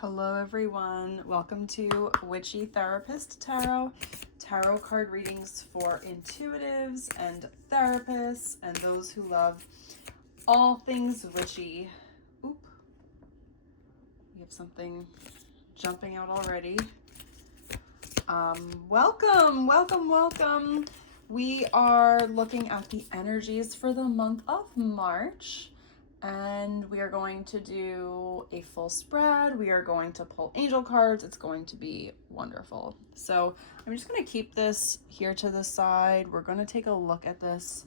Hello everyone, welcome to Witchy Therapist Tarot, tarot card readings for intuitives and therapists and those who love all things witchy. Oop, we have something jumping out already. Welcome. We are looking at the energies for the month of March. And we are going to do a full spread. We are going to pull angel cards. It's going to be wonderful. So I'm just going to keep this here to the side. We're going to take a look at this.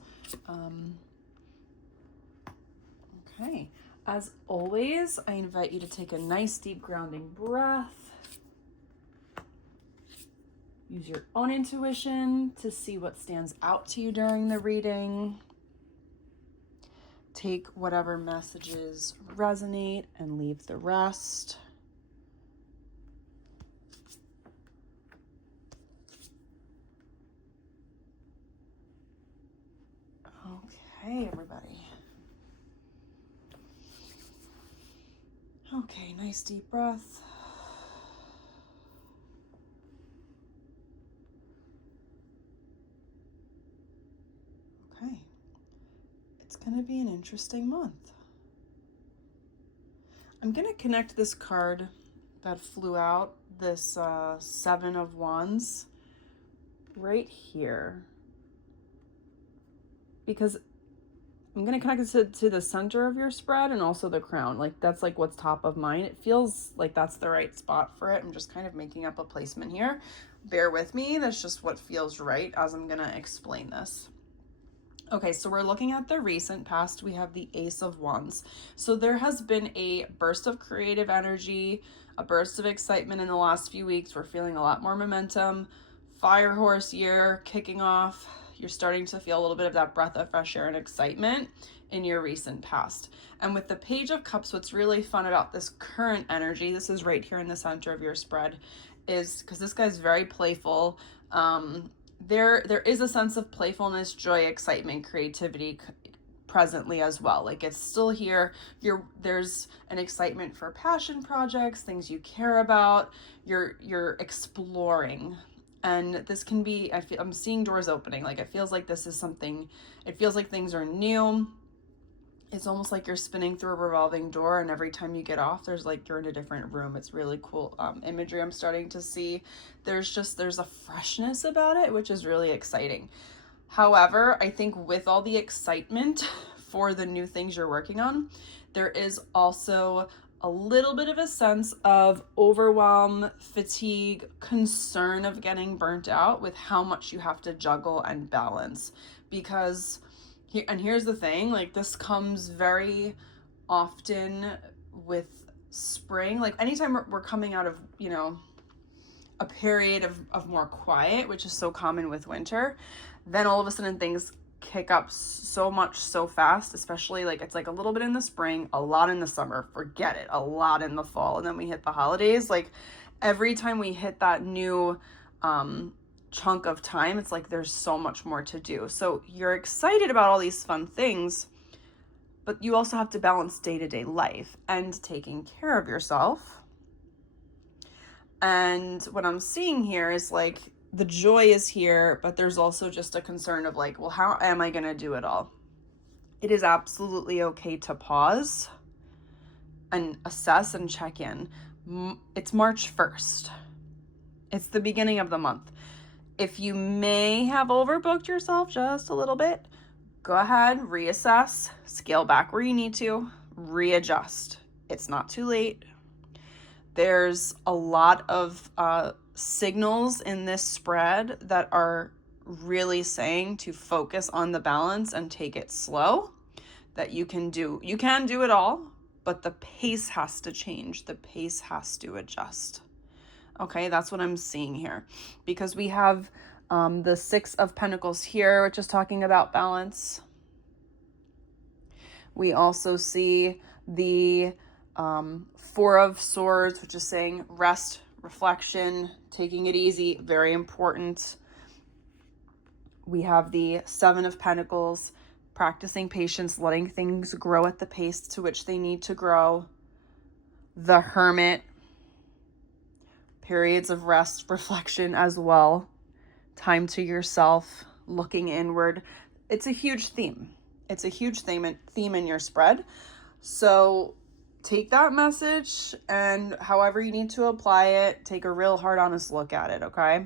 Okay. As always, I invite you to take a nice deep grounding breath. Use your own intuition to see what stands out to you during the reading. Take whatever messages resonate and leave the rest. Okay, everybody. Okay, nice deep breath. Okay. It's going to be an interesting month. I'm going to connect this card that flew out, this Seven of Wands, right here. Because I'm going to connect it to the center of your spread and also the crown. Like, that's like what's top of mind. It feels like that's the right spot for it. I'm just kind of making up a placement here. Bear with me. That's just what feels right as I'm going to explain this. Okay, so we're looking at the recent past. We have the Ace of Wands. So there has been a burst of creative energy, a burst of excitement in the last few weeks. We're feeling a lot more momentum. Fire horse year kicking off. You're starting to feel a little bit of that breath of fresh air and excitement in your recent past. And with the Page of Cups, what's really fun about this current energy, this is right here in the center of your spread, is because this guy's very playful. There is a sense of playfulness, joy, excitement, creativity presently as well. Like, it's still here. There's an excitement for passion projects, things you care about. You're exploring. And this can be, I'm seeing doors opening. Like, it feels like this is something, it feels like things are new. It's almost like you're spinning through a revolving door, and every time you get off, there's like you're in a different room. It's really cool imagery I'm starting to see. There's a freshness about it, which is really exciting. However, I think with all the excitement for the new things you're working on, there is also a little bit of a sense of overwhelm, fatigue, concern of getting burnt out with how much you have to juggle and balance. Because here's the thing, like, this comes very often with spring. Like, anytime we're coming out of, a period of more quiet, which is so common with winter, then all of a sudden things kick up so much so fast, especially like it's like a little bit in the spring, a lot in the summer, forget it, a lot in the fall, and then we hit the holidays. Like, every time we hit that new chunk of time, it's like there's so much more to do. So you're excited about all these fun things, but you also have to balance day-to-day life and taking care of yourself. And what I'm seeing here is like the joy is here, but there's also just a concern of like, well, how am I going to do it all? It is absolutely okay to pause and assess and check in. It's March 1st. It's the beginning of the month. If you may have overbooked yourself just a little bit, go ahead, reassess, scale back where you need to, readjust. It's not too late. There's a lot of signals in this spread that are really saying to focus on the balance and take it slow, that you can do it all, but the pace has to change. The pace has to adjust. Okay, that's what I'm seeing here, because we have the Six of Pentacles here, which is talking about balance. We also see the Four of Swords, which is saying rest, reflection, taking it easy, very important. We have the Seven of Pentacles, practicing patience, letting things grow at the pace to which they need to grow. The Hermit, periods of rest, reflection as well, time to yourself, looking inward. It's a huge theme. It's a huge theme in your spread. So take that message and however you need to apply it, take a real hard, honest look at it, okay?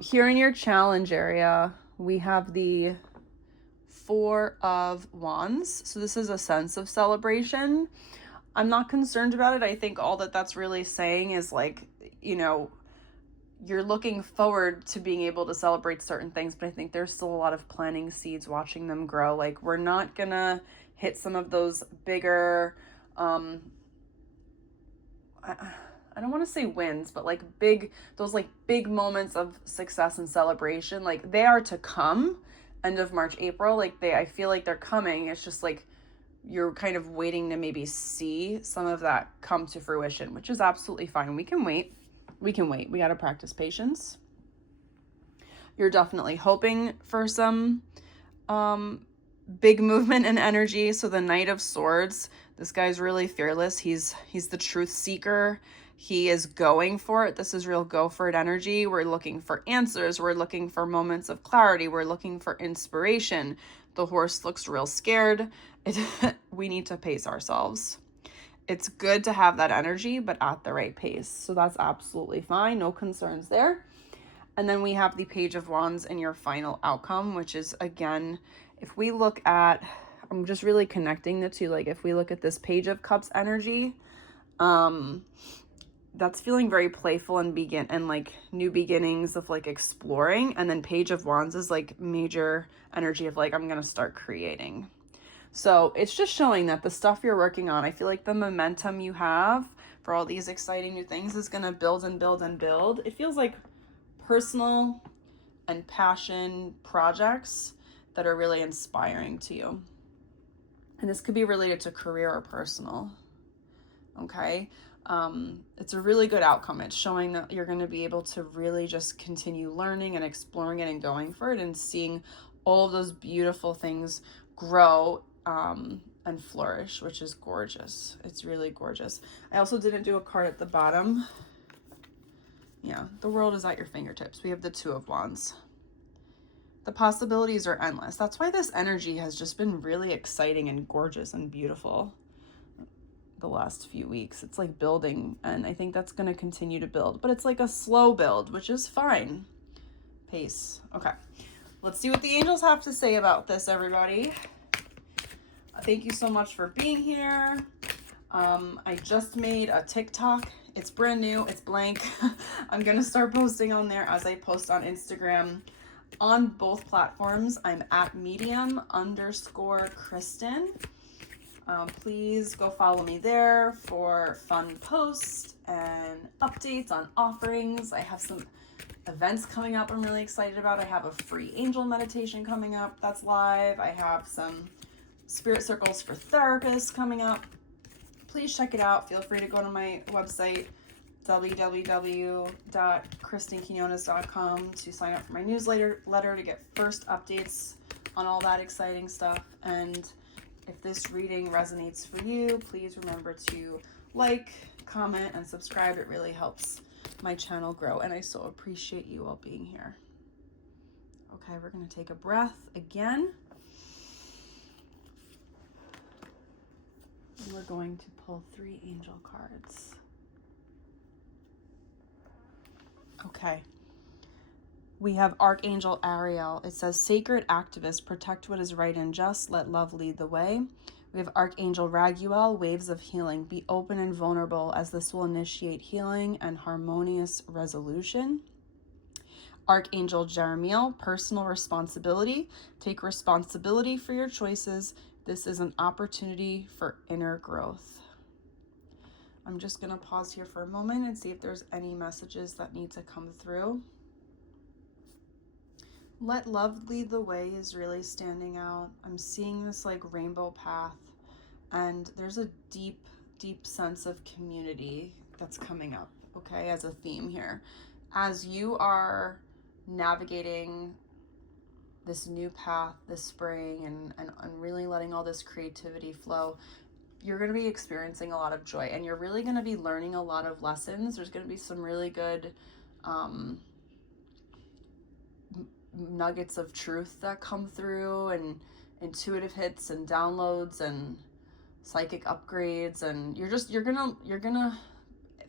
Here in your challenge area, we have the Four of Wands. So this is a sense of celebration. I'm not concerned about it. I think all that that's really saying is like, you know, you're looking forward to being able to celebrate certain things, but I think there's still a lot of planting seeds, watching them grow. Like, we're not gonna hit some of those bigger, I don't want to say wins, but like those big moments of success and celebration, like they are to come end of March, April. Like I feel like they're coming. It's just like you're kind of waiting to maybe see some of that come to fruition, which is absolutely fine. We can wait. We got to practice patience. You're definitely hoping for some big movement and energy. So the Knight of Swords, this guy's really fearless. He's the truth seeker. He is going for it. This is real go for it energy. We're looking for answers. We're looking for moments of clarity. We're looking for inspiration. The horse looks real scared. We need to pace ourselves. It's good to have that energy, but at the right pace. So that's absolutely fine. No concerns there. And then we have the Page of Wands in your final outcome, which is, again, if we look at, I'm just really connecting the two. Like if we look at this Page of Cups energy, that's feeling very playful and like new beginnings of like exploring. And then Page of Wands is like major energy of like, I'm going to start creating. So it's just showing that the stuff you're working on, I feel like the momentum you have for all these exciting new things is going to build and build and build. It feels like personal and passion projects that are really inspiring to you. And this could be related to career or personal. Okay. It's a really good outcome. It's showing that you're going to be able to really just continue learning and exploring it and going for it and seeing all of those beautiful things grow and flourish, which is gorgeous. It's really gorgeous. I also didn't do a card at the bottom. Yeah, the world is at your fingertips. We have the Two of Wands. The possibilities are endless. That's why this energy has just been really exciting and gorgeous and beautiful the last few weeks. It's like building, and I think that's going to continue to build, but it's like a slow build, which is fine. Pace. Okay. Let's see what the angels have to say about this, everybody. Thank you so much for being here. I just made a TikTok. It's brand new. It's blank. I'm going to start posting on there as I post on Instagram. On both platforms, I'm at medium_Kristen. Please go follow me there for fun posts and updates on offerings. I have some events coming up I'm really excited about. I have a free angel meditation coming up that's live. I have some spirit circles for therapists coming up. Please check it out. Feel free to go to my website, www.kristenquinones.com, to sign up for my newsletter to get first updates on all that exciting stuff. And if this reading resonates for you, please remember to like, comment, and subscribe. It really helps my channel grow, and I so appreciate you all being here. Okay, we're going to take a breath again. And we're going to pull 3 angel cards. Okay. We have Archangel Ariel. It says, sacred activist, protect what is right and just, let love lead the way. We have Archangel Raguel, waves of healing. Be open and vulnerable, as this will initiate healing and harmonious resolution. Archangel Jeremiel, personal responsibility. Take responsibility for your choices. This is an opportunity for inner growth. I'm just going to pause here for a moment and see if there's any messages that need to come through. Let love lead the way is really standing out. I'm seeing this like rainbow path, and there's a deep, deep sense of community that's coming up, okay, as a theme here. As you are navigating this new path this spring and really letting all this creativity flow, you're going to be experiencing a lot of joy, and you're really going to be learning a lot of lessons. There's going to be some really good nuggets of truth that come through, and intuitive hits and downloads and psychic upgrades, and you're gonna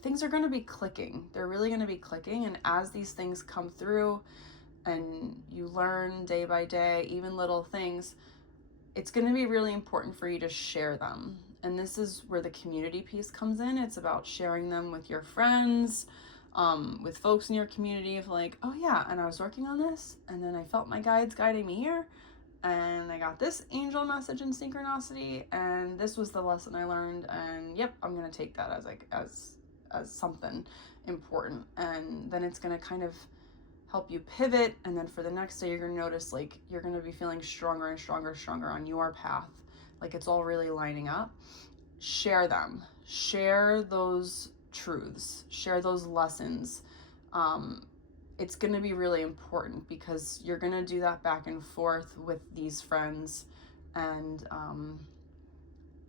things are gonna be clicking. They're really gonna be clicking, and as these things come through and you learn day by day, even little things, it's gonna be really important for you to share them. And this is where the community piece comes in. It's about sharing them with your friends, with folks in your community, of like, oh yeah, and I was working on this, and then I felt my guides guiding me here, and I got this angel message in synchronicity, and this was the lesson I learned, and yep, I'm gonna take that as like as something important. And then it's gonna kind of help you pivot, and then for the next day you're gonna notice like you're gonna be feeling stronger and stronger on your path, like it's all really lining up. Share them, share those truths, share those lessons. It's going to be really important, because you're going to do that back and forth with these friends, and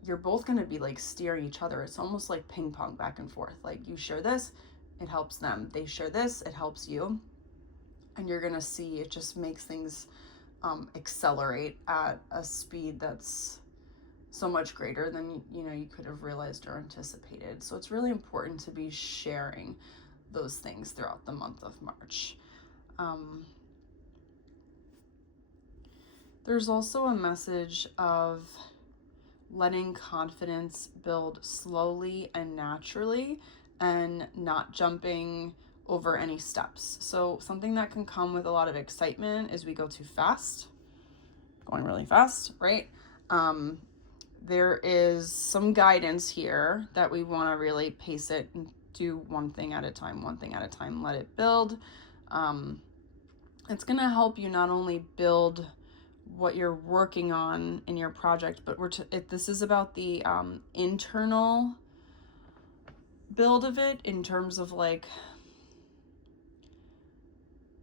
you're both going to be like steering each other. It's almost like ping pong back and forth. Like you share this, it helps them. They share this, it helps you. And you're going to see it just makes things accelerate at a speed that's so much greater than you could have realized or anticipated. So it's really important to be sharing those things throughout the month of March. There's also a message of letting confidence build slowly and naturally, and not jumping over any steps. So something that can come with a lot of excitement is we go too fast, going really fast, right? There is some guidance here that we want to really pace it and do one thing at a time, let it build. It's going to help you not only build what you're working on in your project, but this is about the internal build of it, in terms of like,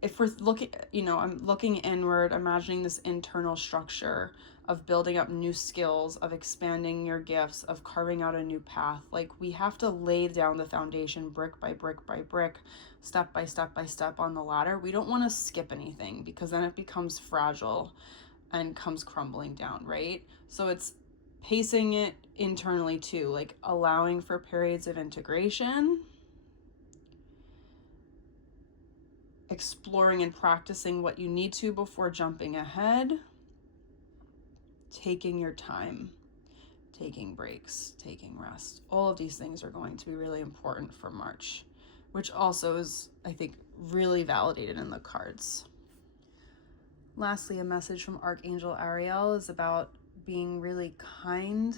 if we're looking, I'm looking inward, imagining this internal structure of building up new skills, of expanding your gifts, of carving out a new path. Like we have to lay down the foundation brick by brick by brick, step by step by step on the ladder. We don't want to skip anything, because then it becomes fragile and comes crumbling down, right? So it's pacing it internally too, like allowing for periods of integration, exploring and practicing what you need to before jumping ahead, taking your time, taking breaks, taking rest. All of these things are going to be really important for March, which also is, I think, really validated in the cards. Lastly, a message from Archangel Ariel is about being really kind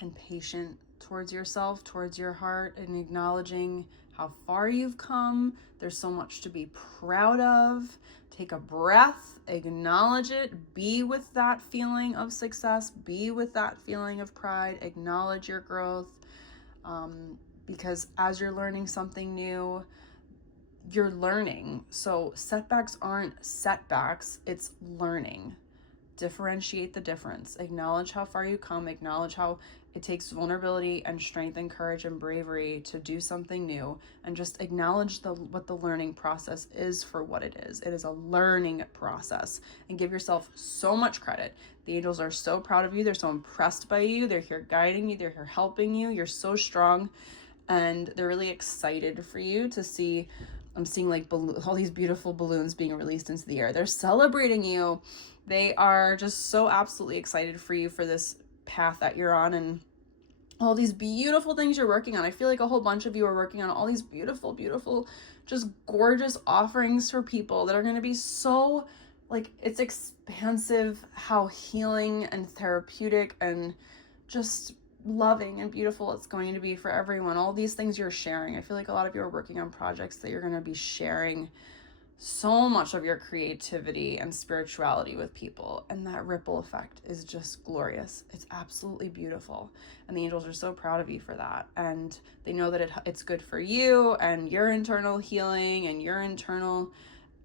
and patient towards yourself, towards your heart, and acknowledging how far you've come. There's so much to be proud of. Take a breath, acknowledge it, be with that feeling of success, be with that feeling of pride, acknowledge your growth, because as you're learning something new, you're learning. So setbacks aren't setbacks, it's learning. Differentiate the difference. Acknowledge how far you come. Acknowledge how it takes vulnerability and strength and courage and bravery to do something new, and just acknowledge what the learning process is for what it is. It is a learning process, and give yourself so much credit. The angels are so proud of you. They're so impressed by you. They're here guiding you. They're here helping you. You're so strong, and they're really excited for you to see. I'm seeing like all these beautiful balloons being released into the air. They're celebrating you. They are just so absolutely excited for you, for this path that you're on, and all these beautiful things you're working on. I feel like a whole bunch of you are working on all these beautiful, beautiful, just gorgeous offerings for people that are going to be so, like, it's expansive how healing and therapeutic and just loving and beautiful it's going to be for everyone. All these things you're sharing. I feel like a lot of you are working on projects that you're going to be sharing so much of your creativity and spirituality with people, and that ripple effect is just glorious. It's absolutely beautiful, and the angels are so proud of you for that, and they know that it's good for you and your internal healing and your internal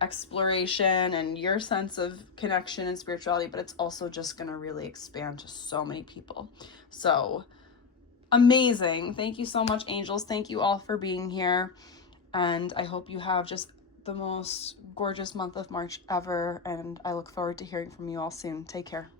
exploration and your sense of connection and spirituality, but it's also just going to really expand to so many people. So Amazing. Thank you so much, angels. Thank you all for being here. And I hope you have just the most gorgeous month of March ever. And I look forward to hearing from you all soon. Take care.